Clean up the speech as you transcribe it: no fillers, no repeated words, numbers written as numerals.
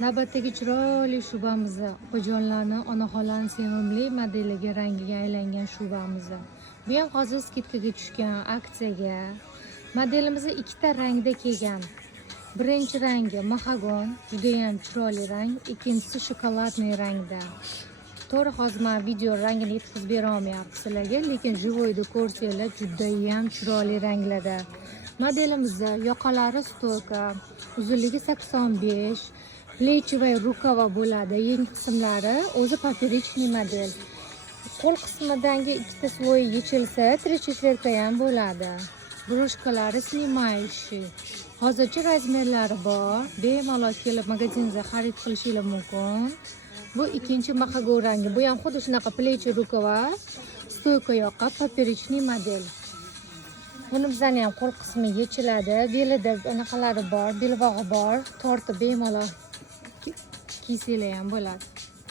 Navbatdagi chiroyli shubamizni opajonlarni onaxonlarning sevimli modeliga rangiga aylangan shubamizni. Bu ham hozir skidkaga tushgan aksiyaga. Modelimizni ikkita rangda kelgan. Birinchi rangi mahagon, juda ham chiroyli rang, ikkinchisi shokoladniy rangda. To'g'ri, hozir men video rangini yetkazib bera olmayapman sizlarga, lekin живойda ko'rsanglar juda ham chiroyli ranglarda. Modelimizda yoqalari stoyka, uzunligi 85, plechevay rukava bo'ladi. Yeng qismlari o'zi poперечный model. Qo'l qismidagi ikkita sloy yechilsa, тречетверка ham bo'ladi. Broshkalari snimaющий. Hozircha razmerlari bor. Bemalol kelib magazinda xarid qilishingiz mumkin. Bu ikkinchi mahagon rangi. Bu ham xuddi shunaqa plechi rukava, stoyka yoqa, poперечный model. Buni bizning ham qo'l qismi yechiladi. Belida anaqalari bor, belbog'i bor. Tortib bemalol kiysanglar ham bo'ladi.